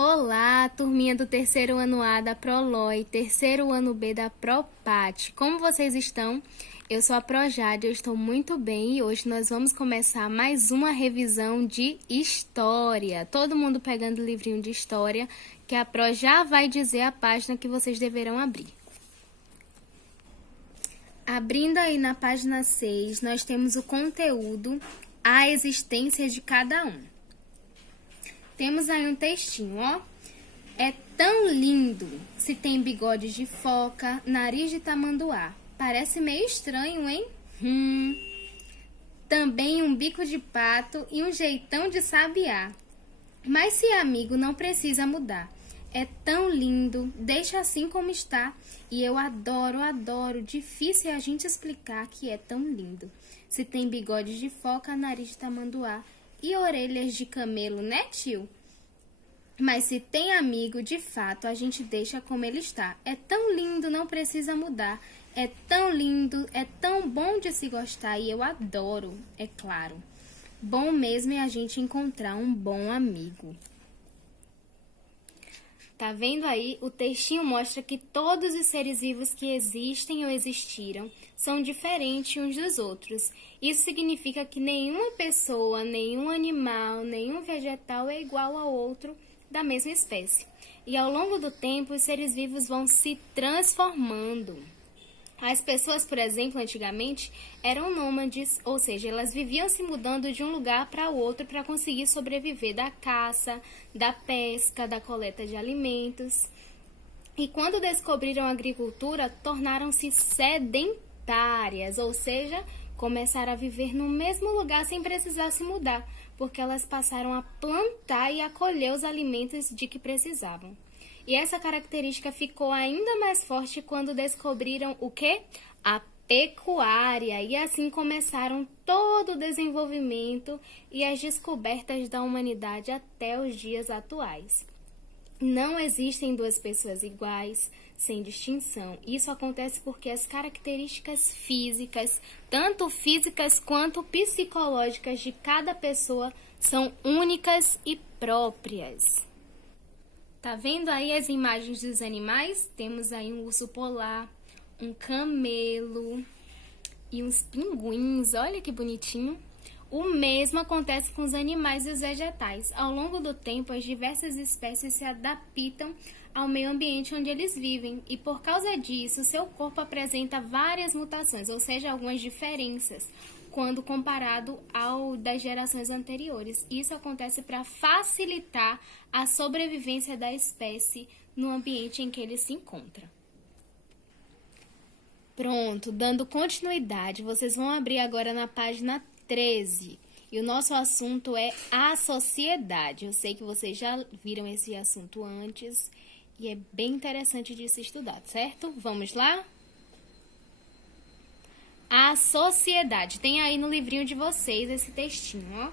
Olá, turminha do terceiro ano A da Proloi, terceiro ano B da Propat. Como vocês estão? Eu sou a Projade, eu estou muito bem e hoje nós vamos começar mais uma revisão de história. Todo mundo pegando o livrinho de história, que a Pro já vai dizer a página que vocês deverão abrir. Abrindo aí na página 6, nós temos o conteúdo, a existência de cada um. Temos aí um textinho, ó. É tão lindo, se tem bigode de foca, nariz de tamanduá. Parece meio estranho, hein? Também um bico de pato e um jeitão de sabiá. Mas se é amigo, não precisa mudar. É tão lindo, deixa assim como está. E eu adoro, adoro. Difícil é a gente explicar que é tão lindo. Se tem bigode de foca, nariz de tamanduá e orelhas de camelo, né, tio? Mas se tem amigo, de fato, a gente deixa como ele está. É tão lindo, não precisa mudar. É tão lindo, é tão bom de se gostar e eu adoro, é claro. Bom mesmo é a gente encontrar um bom amigo. Tá vendo aí? O textinho mostra que todos os seres vivos que existem ou existiram são diferentes uns dos outros. Isso significa que nenhuma pessoa, nenhum animal, nenhum vegetal é igual ao outro da mesma espécie. E ao longo do tempo, os seres vivos vão se transformando. As pessoas, por exemplo, antigamente, eram nômades, ou seja, elas viviam se mudando de um lugar para outro para conseguir sobreviver da caça, da pesca, da coleta de alimentos. E quando descobriram a agricultura, tornaram-se sedentárias, ou seja, começaram a viver no mesmo lugar sem precisar se mudar, porque elas passaram a plantar e a colher os alimentos de que precisavam. E essa característica ficou ainda mais forte quando descobriram o quê? A pecuária. E assim começaram todo o desenvolvimento e as descobertas da humanidade até os dias atuais. Não existem duas pessoas iguais, sem distinção. Isso acontece porque as características físicas, tanto físicas quanto psicológicas de cada pessoa, são únicas e próprias. Tá vendo aí as imagens dos animais? Temos aí um urso polar, um camelo e uns pinguins. Olha que bonitinho. O mesmo acontece com os animais e os vegetais. Ao longo do tempo, as diversas espécies se adaptam ao meio ambiente onde eles vivem e, por causa disso, seu corpo apresenta várias mutações, ou seja, algumas diferenças, quando comparado ao das gerações anteriores. Isso acontece para facilitar a sobrevivência da espécie no ambiente em que ele se encontra. Pronto, dando continuidade, vocês vão abrir agora na página 13. E o nosso assunto é a sociedade. Eu sei que vocês já viram esse assunto antes e é bem interessante de se estudar, certo? Vamos lá? A sociedade. Tem aí no livrinho de vocês esse textinho, ó.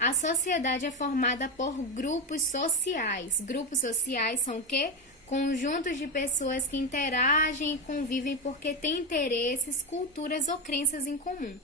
A sociedade é formada por grupos sociais. Grupos sociais são o quê? Conjuntos de pessoas que interagem e convivem porque têm interesses, culturas ou crenças em comum.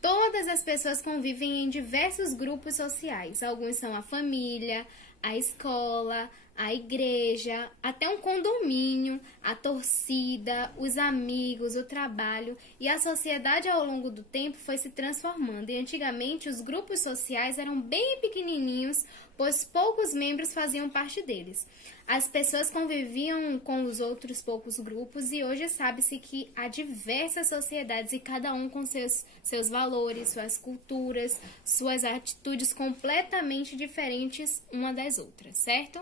Todas as pessoas convivem em diversos grupos sociais. Alguns são a família, a escola, a igreja, até um condomínio, a torcida, os amigos, o trabalho. E a sociedade, ao longo do tempo, foi se transformando. E antigamente, os grupos sociais eram bem pequenininhos, pois poucos membros faziam parte deles. As pessoas conviviam com os outros poucos grupos e hoje sabe-se que há diversas sociedades e cada um com seus valores, suas culturas, suas atitudes completamente diferentes uma das outras, certo?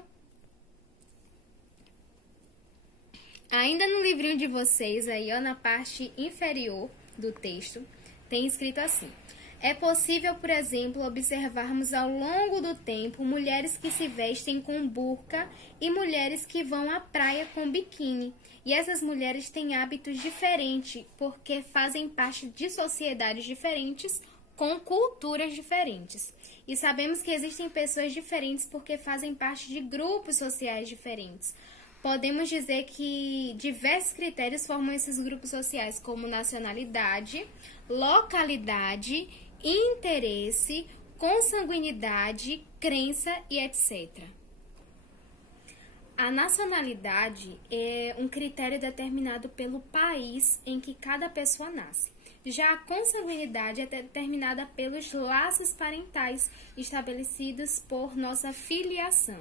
Ainda no livrinho de vocês, aí ó, na parte inferior do texto, tem escrito assim: é possível, por exemplo, observarmos ao longo do tempo mulheres que se vestem com burca e mulheres que vão à praia com biquíni. E essas mulheres têm hábitos diferentes porque fazem parte de sociedades diferentes com culturas diferentes. E sabemos que existem pessoas diferentes porque fazem parte de grupos sociais diferentes. Podemos dizer que diversos critérios formam esses grupos sociais, como nacionalidade, localidade, interesse, consanguinidade, crença e etc. A nacionalidade é um critério determinado pelo país em que cada pessoa nasce. Já a consanguinidade é determinada pelos laços parentais estabelecidos por nossa filiação.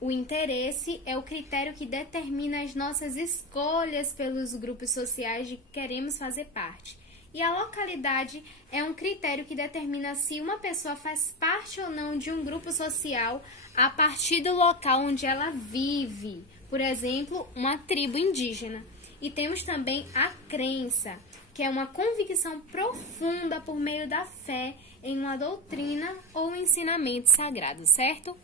O interesse é o critério que determina as nossas escolhas pelos grupos sociais de que queremos fazer parte. E a localidade é um critério que determina se uma pessoa faz parte ou não de um grupo social a partir do local onde ela vive. Por exemplo, uma tribo indígena. E temos também a crença, que é uma convicção profunda por meio da fé em uma doutrina ou ensinamento sagrado, certo?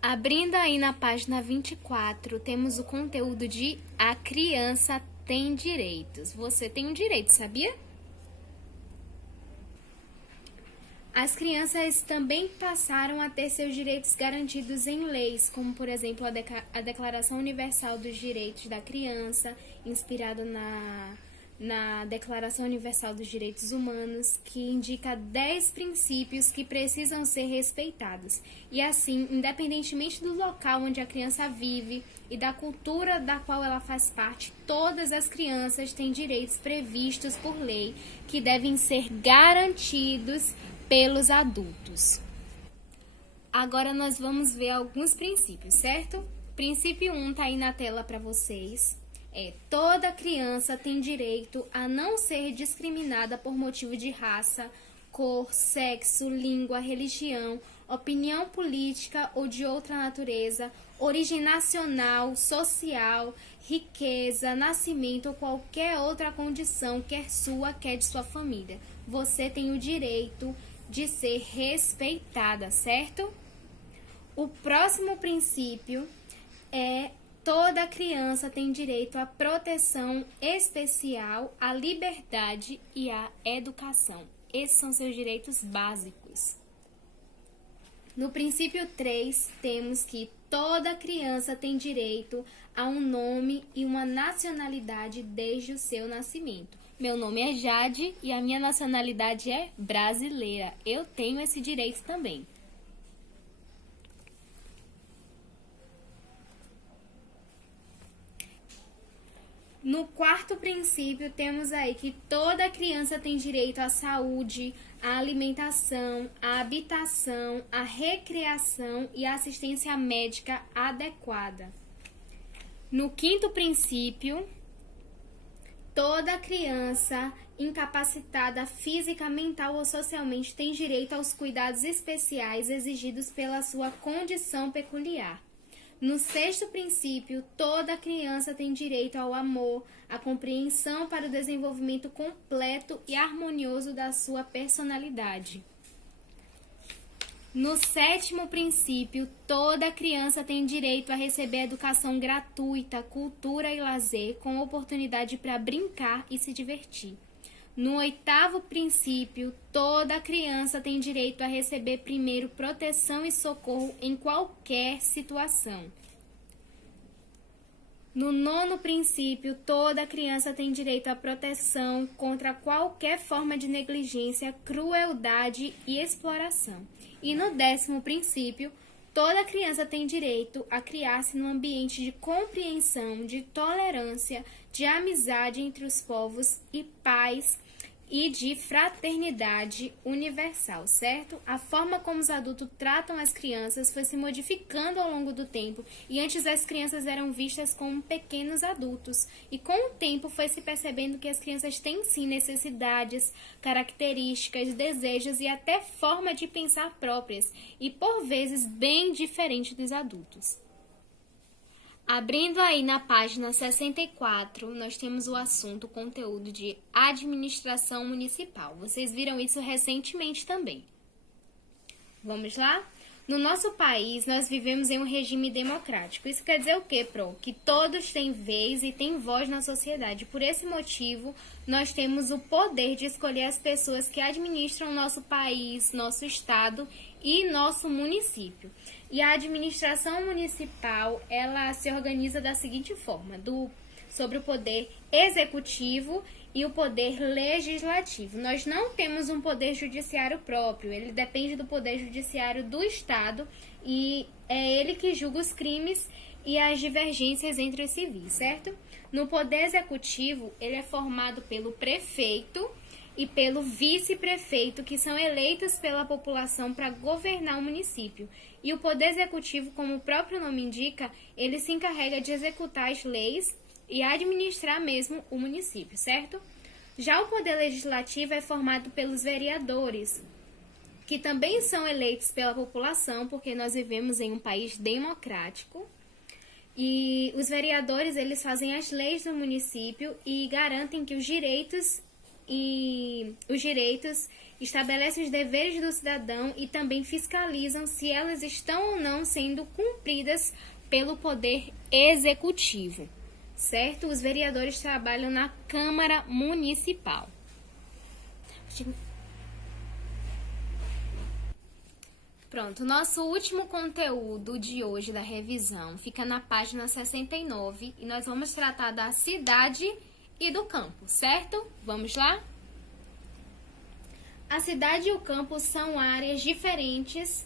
Abrindo aí na página 24, temos o conteúdo de A Criança Tem Direitos. Você tem um direito, sabia? As crianças também passaram a ter seus direitos garantidos em leis, como, por exemplo, a Declaração Universal dos Direitos da Criança, inspirada na Declaração Universal dos Direitos Humanos, que indica 10 princípios que precisam ser respeitados. E assim, independentemente do local onde a criança vive e da cultura da qual ela faz parte, todas as crianças têm direitos previstos por lei que devem ser garantidos pelos adultos. Agora nós vamos ver alguns princípios, certo? Princípio 1 está aí na tela para vocês. Toda criança tem direito a não ser discriminada por motivo de raça, cor, sexo, língua, religião, opinião política ou de outra natureza, origem nacional, social, riqueza, nascimento ou qualquer outra condição, quer sua, quer de sua família. Você tem o direito de ser respeitada, certo? O próximo princípio é: toda criança tem direito à proteção especial, à liberdade e à educação. Esses são seus direitos básicos. No princípio 3, temos que toda criança tem direito a um nome e uma nacionalidade desde o seu nascimento. Meu nome é Jade e a minha nacionalidade é brasileira. Eu tenho esse direito também. No quarto princípio, temos aí que toda criança tem direito à saúde, à alimentação, à habitação, à recreação e à assistência médica adequada. No quinto princípio, toda criança incapacitada física, mental ou socialmente tem direito aos cuidados especiais exigidos pela sua condição peculiar. No sexto princípio, toda criança tem direito ao amor, à compreensão para o desenvolvimento completo e harmonioso da sua personalidade. No sétimo princípio, toda criança tem direito a receber educação gratuita, cultura e lazer, com oportunidade para brincar e se divertir. No oitavo princípio, toda criança tem direito a receber primeiro proteção e socorro em qualquer situação. No nono princípio, toda criança tem direito à proteção contra qualquer forma de negligência, crueldade e exploração. E no décimo princípio, toda criança tem direito a criar-se num ambiente de compreensão, de tolerância, de amizade entre os povos e paz e de fraternidade universal, certo? A forma como os adultos tratam as crianças foi se modificando ao longo do tempo e antes as crianças eram vistas como pequenos adultos e com o tempo foi se percebendo que as crianças têm sim necessidades, características, desejos e até forma de pensar próprias e por vezes bem diferente dos adultos. Abrindo aí na página 64, nós temos o assunto, o conteúdo de administração municipal. Vocês viram isso recentemente também. Vamos lá? No nosso país, nós vivemos em um regime democrático. Isso quer dizer o quê, Pro? Que todos têm vez e têm voz na sociedade. Por esse motivo, nós temos o poder de escolher as pessoas que administram nosso país, nosso estado e nosso município. E a administração municipal, ela se organiza da seguinte forma, sobre o poder executivo e o poder legislativo. Nós não temos um poder judiciário próprio, ele depende do poder judiciário do Estado e é ele que julga os crimes e as divergências entre os civis, certo? No poder executivo, ele é formado pelo prefeito e pelo vice-prefeito, que são eleitos pela população para governar o município. E o poder executivo, como o próprio nome indica, ele se encarrega de executar as leis e administrar mesmo o município, certo? Já o poder legislativo é formado pelos vereadores, que também são eleitos pela população, porque nós vivemos em um país democrático. E os vereadores, eles fazem as leis do município e garantem que os direitos estabelecem os deveres do cidadão e também fiscalizam se elas estão ou não sendo cumpridas pelo poder executivo, certo? Os vereadores trabalham na Câmara Municipal. Pronto, nosso último conteúdo de hoje da revisão fica na página 69 e nós vamos tratar da cidade e do campo, certo? Vamos lá? A cidade e o campo são áreas diferentes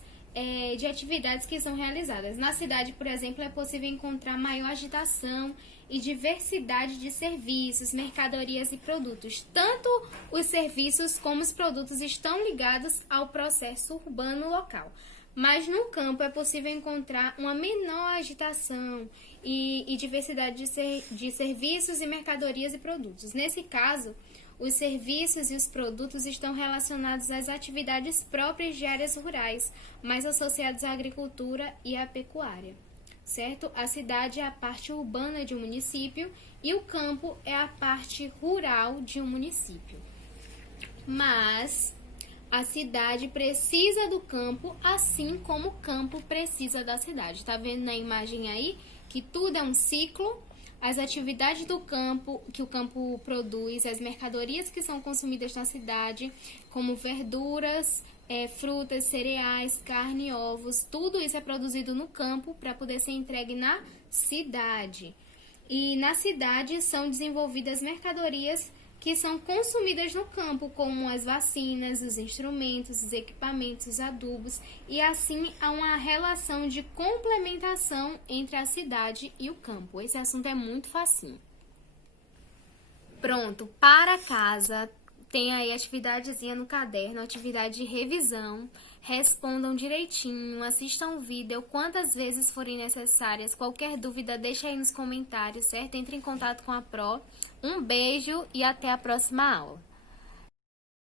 de atividades que são realizadas. Na cidade, por exemplo, é possível encontrar maior agitação e diversidade de serviços, mercadorias e produtos. Tanto os serviços como os produtos estão ligados ao processo urbano local. Mas no campo é possível encontrar uma menor agitação e diversidade de serviços e mercadorias e produtos. Nesse caso, os serviços e os produtos estão relacionados às atividades próprias de áreas rurais, mais associados à agricultura e à pecuária, certo? A cidade é a parte urbana de um município e o campo é a parte rural de um município. Mas a cidade precisa do campo, assim como o campo precisa da cidade. Tá vendo na imagem aí que tudo é um ciclo? As atividades do campo, que o campo produz, as mercadorias que são consumidas na cidade, como verduras, frutas, cereais, carne, ovos, tudo isso é produzido no campo para poder ser entregue na cidade. E na cidade são desenvolvidas mercadorias que são consumidas no campo, como as vacinas, os instrumentos, os equipamentos, os adubos, e assim há uma relação de complementação entre a cidade e o campo. Esse assunto é muito facinho. Pronto, para casa, tem aí atividadezinha no caderno, atividade de revisão. Respondam direitinho, assistam o vídeo quantas vezes forem necessárias. Qualquer dúvida, deixa aí nos comentários, certo? Entre em contato com a Pro. Um beijo e até a próxima aula.